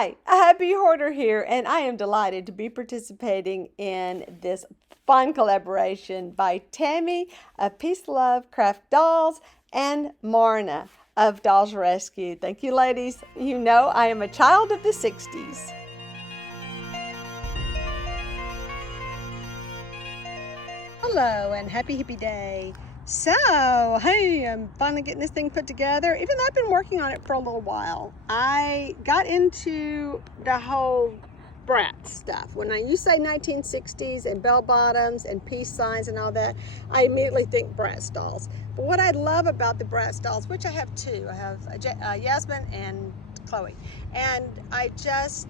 Hi, a happy hoarder here, and I am delighted to be participating in this fun collaboration by Tammy of Peace Love Craft Dolls and Marna of Dolls Rescue. Thank you, ladies. You know I am a child of the 60s. Hello and happy hippie day. So, hey, I'm finally getting this thing put together. Even though I've been working on it for a little while, I got into the whole Bratz stuff. When you say 1960s and bell bottoms and peace signs and all that, I immediately think Bratz dolls. But what I love about the Bratz dolls, which I have two, I have Yasmin and Chloe, and I just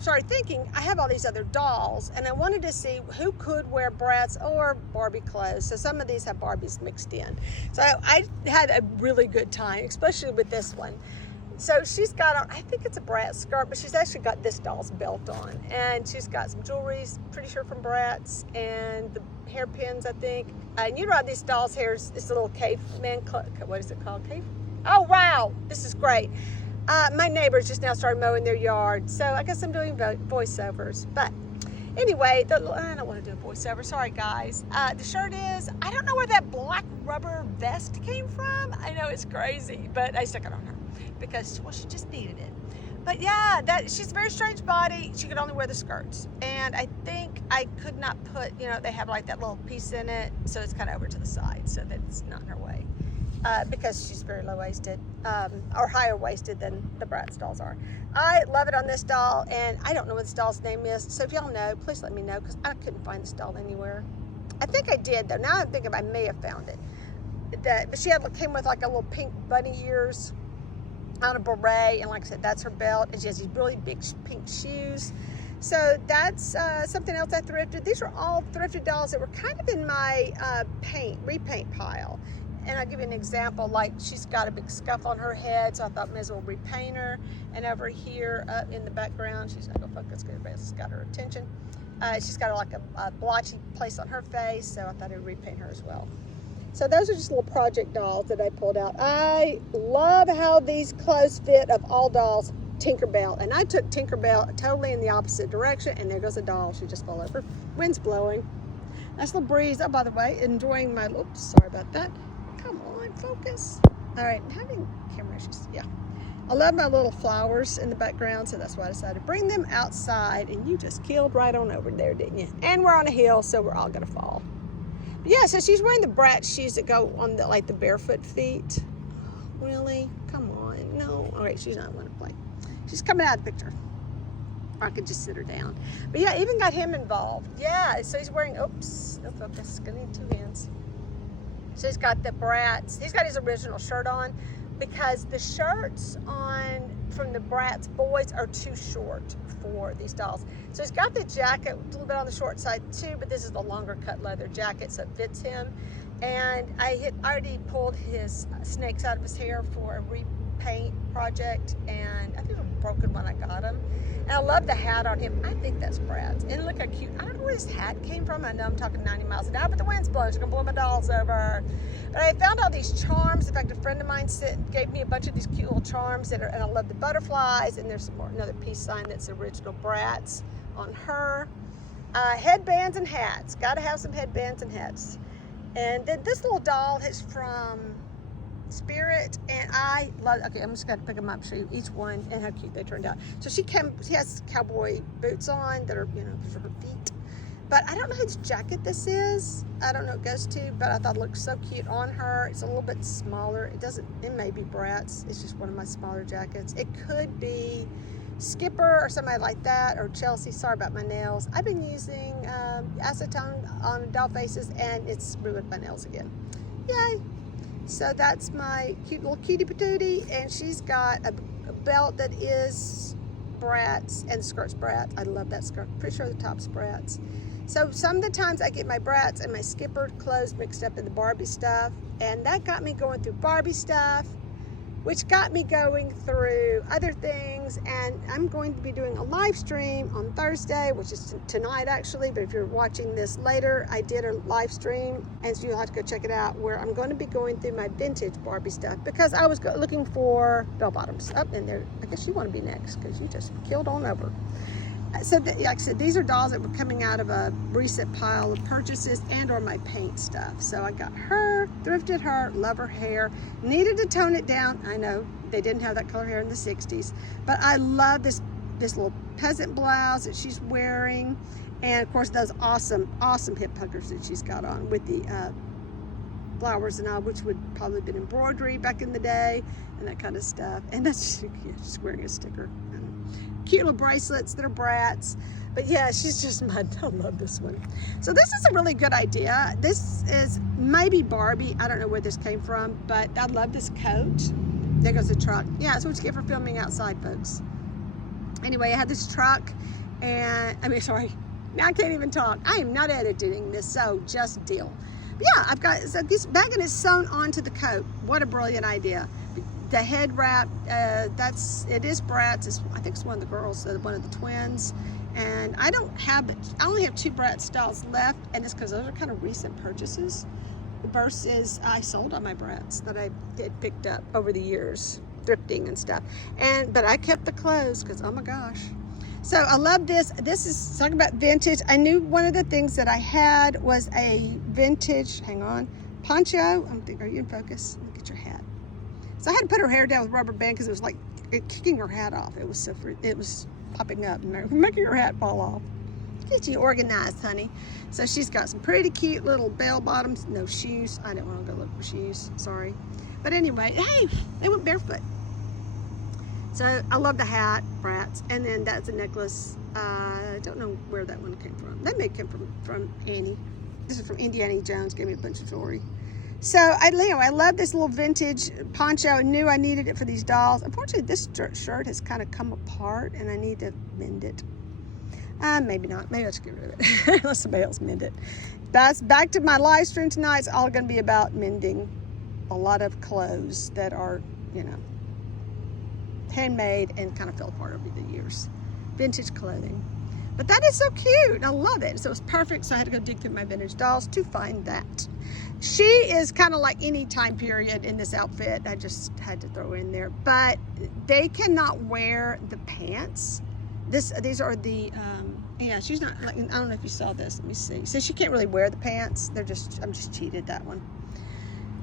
started thinking, I have all these other dolls, and I wanted to see who could wear Bratz or Barbie clothes. So some of these have Barbies mixed in. So I had a really good time, especially with this one. So she's got on, I think it's a Bratz skirt, but she's actually got this doll's belt on. And she's got some jewelry, pretty sure from Bratz, and the hairpins, I think. And you know these dolls' hair is this little caveman, what is it called? Cave? Oh, wow, this is great. My neighbors just now started mowing their yard, so I guess I'm doing voiceovers. But anyway, I don't want to do a voiceover. Sorry, guys. The shirt is, I don't know where that black rubber vest came from. I know it's crazy, but I stuck it on her because, well, she just needed it. But yeah, she's a very strange body. She could only wear the skirts. And I think I could not put, they have like that little piece in it, so it's kind of over to the side so that it's not in her way. Because she's very low-waisted, or higher-waisted than the Bratz dolls are. I love it on this doll, and I don't know what this doll's name is, so if y'all know, please let me know, because I couldn't find this doll anywhere. I think I did, though. Now I'm thinking I may have found it. But she came with like a little pink bunny ears on a beret, and like I said, that's her belt, and she has these really big pink shoes. So that's something else I thrifted. These are all thrifted dolls that were kind of in my repaint pile. And I'll give you an example, like she's got a big scuff on her head, so I thought may as well repaint her. And over here in the background, she's not gonna focus because it's got her attention. She's got like a blotchy place on her face, so I thought I'd repaint her as well. So those are just little project dolls that I pulled out. I love how these clothes fit of all dolls, Tinkerbell. And I took Tinkerbell totally in the opposite direction, and there goes a doll. She just fell over. Wind's blowing. Nice little breeze. Oh, by the way, enjoying my, oops, sorry about that. Come on, focus. All right, I'm having camera issues. Yeah. I love my little flowers in the background, so that's why I decided to bring them outside, and you just killed right on over there, didn't you? And we're on a hill, so we're all gonna fall. But yeah, so she's wearing the Bratz shoes that go on the barefoot feet. Really? Come on, no. All right, she's not wanting to play. She's coming out of the picture. Or I could just sit her down. But yeah, even got him involved. Yeah, so he's wearing, oops, no focus, gonna need two hands. So he's got the Bratz, he's got his original shirt on because the shirts from the Bratz boys are too short for these dolls. So he's got the jacket a little bit on the short side too, but this is the longer cut leather jacket, so it fits him. And I already pulled his snakes out of his hair for a repaint project, and I think it was a broken one I got him. And I love the hat on him. I think that's Bratz. And look how cute. I don't know where this hat came from. I know I'm talking 90 miles an hour, but the wind's blowing. It's gonna blow my dolls over. But I found all these charms. In fact, a friend of mine gave me a bunch of these cute little charms, and I love the butterflies. And there's another peace sign that's original Bratz on her. Headbands and hats. Gotta have some headbands and hats. And then this little doll is from Spirit, and I love, okay, I'm just gonna pick them up, show you each one and how cute they turned out. So she has cowboy boots on that are, for her feet. But I don't know whose jacket this is. I don't know who it goes to, but I thought it looked so cute on her. It's a little bit smaller. It may be Bratz. It's just one of my smaller jackets. It could be Skipper or somebody like that, or Chelsea. Sorry about my nails. I've been using acetone on doll faces, and it's ruined my nails again. Yay. So that's my cute little cutie patootie, and she's got a belt that is Bratz, and the skirt's Bratz. I love that skirt. Pretty sure the top's Bratz. So some of the times I get my Bratz and my Skipper clothes mixed up in the Barbie stuff, and that got me going through Barbie stuff, which got me going through other things. And I'm going to be doing a live stream on Thursday, which is tonight actually, but if you're watching this later, I did a live stream, and so you'll have to go check it out, where I'm going to be going through my vintage Barbie stuff, because I was looking for bell bottoms. Up in there, I guess you want to be next, because you just killed on over. So like I said, these are dolls that were coming out of a recent pile of purchases and or my paint stuff. So I got her, thrifted her, love her hair, needed to tone it down. I know they didn't have that color hair in the 60s, but I love this little peasant blouse that she's wearing. And of course those awesome hip huggers that she's got on with the flowers and all, which would probably have been embroidery back in the day and that kind of stuff. And that's just wearing a sticker. Cute little bracelets that are Bratz. But yeah, she's just mine. I love this one. So this is a really good idea. This is maybe Barbie. I don't know where this came from, but I love this coat. There goes the truck. Yeah, that's what you get for filming outside, folks. Anyway, I had this truck, and sorry, now I can't even talk. I am not editing this, so just deal. But yeah, I've got, so this bagging is sewn onto the coat. What a brilliant idea. The head wrap, it is Bratz. I think it's one of the girls, one of the twins. And I only have 2 Bratz dolls left, and it's because those are kind of recent purchases versus I sold all my Bratz that I picked up over the years, thrifting and stuff. But I kept the clothes because, oh my gosh. So I love this. This is talking about vintage. I knew one of the things that I had was a vintage, hang on, poncho. Are you in focus? Let me get your hat. So I had to put her hair down with rubber band because it was like kicking her hat off. It was it was popping up and making her hat fall off. Get you organized, honey. So she's got some pretty cute little bell bottoms. No shoes. I didn't want to go look for shoes. Sorry. But anyway, hey, they went barefoot. So I love the hat, Bratz. And then that's a necklace. I don't know where that one came from. That may have come from Annie. This is from Indiana Jones. Gave me a bunch of jewelry. So I love this little vintage poncho. I knew I needed it for these dolls. Unfortunately, this shirt has kind of come apart, and I need to mend it. Maybe not. Maybe I'll just get rid of it. Let somebody else mend it. That's back to my live stream tonight. It's all going to be about mending a lot of clothes that are, handmade and kind of fell apart over the years. Vintage clothing. But that is so cute. I love it. So it was perfect. So I had to go dig through my vintage dolls to find that. She is kind of like any time period in this outfit. I just had to throw her in there. But they cannot wear the pants. These are the, yeah, she's not, like, I don't know if you saw this. Let me see. So she can't really wear the pants. I'm just cheated that one.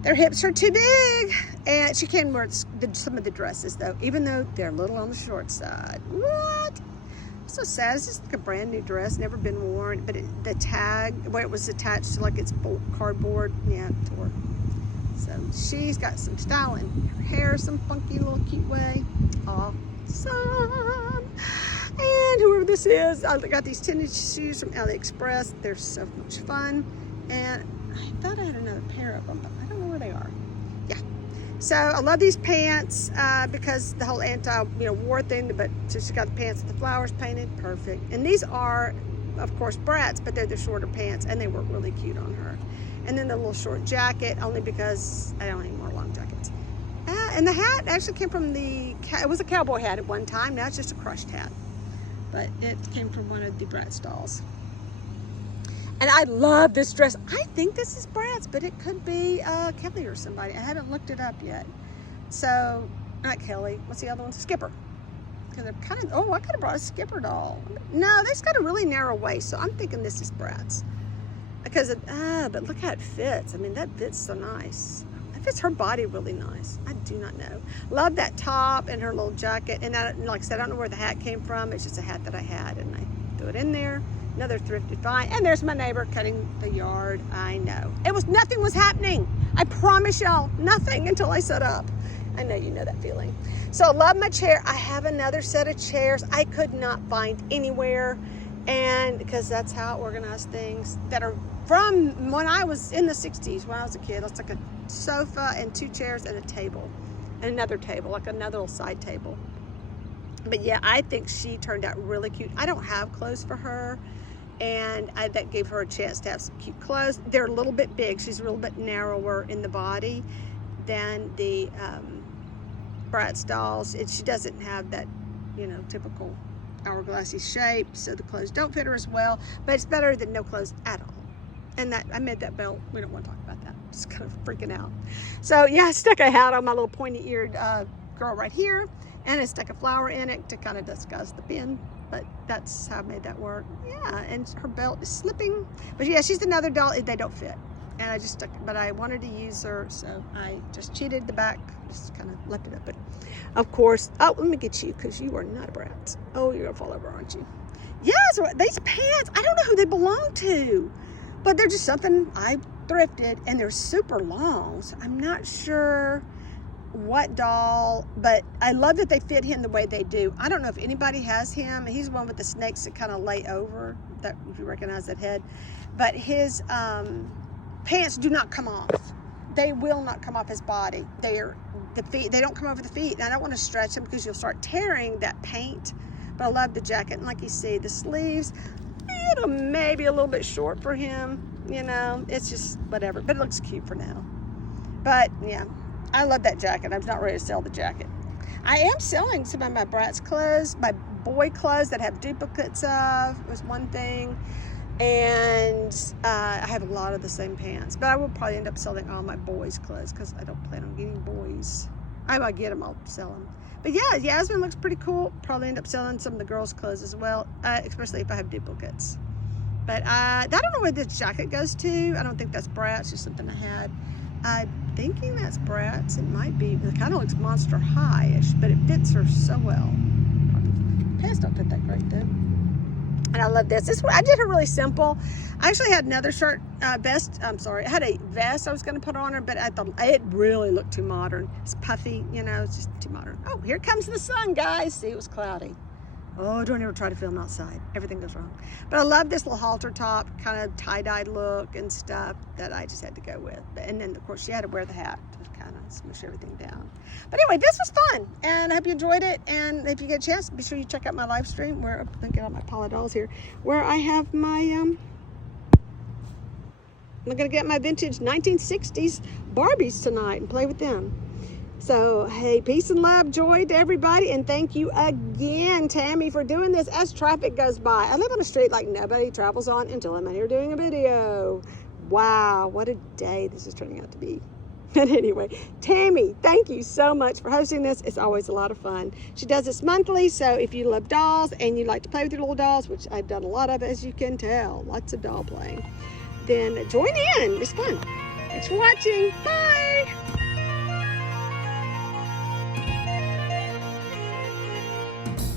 Their hips are too big. And she can wear some of the dresses though, even though they're a little on the short side. What? So sad. It's just like a brand new dress, never been worn, but the tag where it was attached to like its cardboard, yeah, tore. So she's got some styling. Her hair some funky little cute way. Awesome. And whoever this is, I got these tennis shoes from AliExpress. They're so much fun. And I thought I had another pair of them, but I don't know where they are. Yeah. So I love these pants because the whole anti-war thing, but so she got the pants with the flowers painted, perfect. And these are, of course, Bratz, but they're the shorter pants, and they work really cute on her. And then the little short jacket, only because I don't need more long jackets. And the hat actually came from it was a cowboy hat at one time. Now it's just a crushed hat. But it came from one of the Bratz dolls. And I love this dress. I think this is Bratz, but it could be Kelly or somebody. I haven't looked it up yet. So, not Kelly. What's the other one? Skipper. Because they're kind of, I could have brought a Skipper doll. No, this got a really narrow waist, so I'm thinking this is Bratz. Because, but look how it fits. I mean, that fits so nice. It fits her body really nice. I do not know. Love that top and her little jacket. And that, like I said, I don't know where the hat came from. It's just a hat that I had, and I threw it in there. Another thrifted find. And there's my neighbor cutting the yard. I know. Nothing was happening. I promise y'all, nothing until I set up. I know you know that feeling. So I love my chair. I have another set of chairs I could not find anywhere. And because that's how I organize things that are from when I was in the 60s, when I was a kid. It's like a sofa and 2 chairs and a table. And another table, like another little side table. But yeah, I think she turned out really cute. I don't have clothes for her. And that gave her a chance to have some cute clothes. They're a little bit big. She's a little bit narrower in the body than the Bratz dolls. She doesn't have that, you know, typical hourglassy shape, so the clothes don't fit her as well, but it's better than no clothes at all. And that, I made that belt. We don't want to talk about that. Just kind of freaking out. So yeah, I stuck a hat on my little pointy-eared girl right here, and I stuck a flower in it to kind of disguise the pin. But that's how I made that work. Yeah, and her belt is slipping. But yeah, she's another doll. They don't fit. And I just stuck, but I wanted to use her, so I just cheated the back, just kind of left it up. But of course, oh, let me get you, because you are not a Bratz. Oh, you're gonna fall over, aren't you? Yeah, so these pants, I don't know who they belong to, but they're just something I thrifted, and they're super long, so I'm not sure what doll, but I love that they fit him the way they do. I don't know if anybody has him. He's the one with the snakes that kind of lay over, that, if you recognize that head. But his pants do not come off. They will not come off his body. The feet, they don't come over the feet. And I don't want to stretch them because you'll start tearing that paint. But I love the jacket. And like you see, the sleeves, it'll maybe a little bit short for him. You know, it's just whatever. But it looks cute for now. But yeah, I love that jacket. I'm not ready to sell the jacket. I am selling some of my Bratz clothes, my boy clothes that have duplicates of, was one thing. And I have a lot of the same pants, but I will probably end up selling all my boys' clothes because I don't plan on getting boys. I might get them, I'll sell them. But yeah, Yasmin looks pretty cool. Probably end up selling some of the girls' clothes as well, especially if I have duplicates. But I don't know where this jacket goes to. I don't think that's Bratz, just something I had. I'm thinking that's Bratz. It might be. It kind of looks Monster High-ish, but it fits her so well. Probably. Pants don't fit that great though. And I love this. I did her really simple. I actually had another shirt, vest. I'm sorry. I had a vest I was going to put on her, but I thought it really looked too modern. It's puffy, you know, it's just too modern. Oh, here comes the sun, guys. See, it was cloudy. Oh, don't ever try to film outside. Everything goes wrong. But I love this little halter top, kind of tie-dyed look and stuff that I just had to go with. And then, of course, she had to wear the hat to kind of smush everything down. But anyway, this was fun, and I hope you enjoyed it. And if you get a chance, be sure you check out my live stream where I'm looking at my Paula dolls here, where I have my I'm gonna get my vintage 1960s Barbies tonight and play with them. So, hey, peace and love, joy to everybody, and thank you again, Tammy, for doing this as traffic goes by. I live on a street like nobody travels on until I'm out here doing a video. Wow, what a day this is turning out to be. But anyway, Tammy, thank you so much for hosting this. It's always a lot of fun. She does this monthly, so if you love dolls and you like to play with your little dolls, which I've done a lot of, as you can tell, lots of doll playing, then join in. It's fun. Thanks for watching. Bye.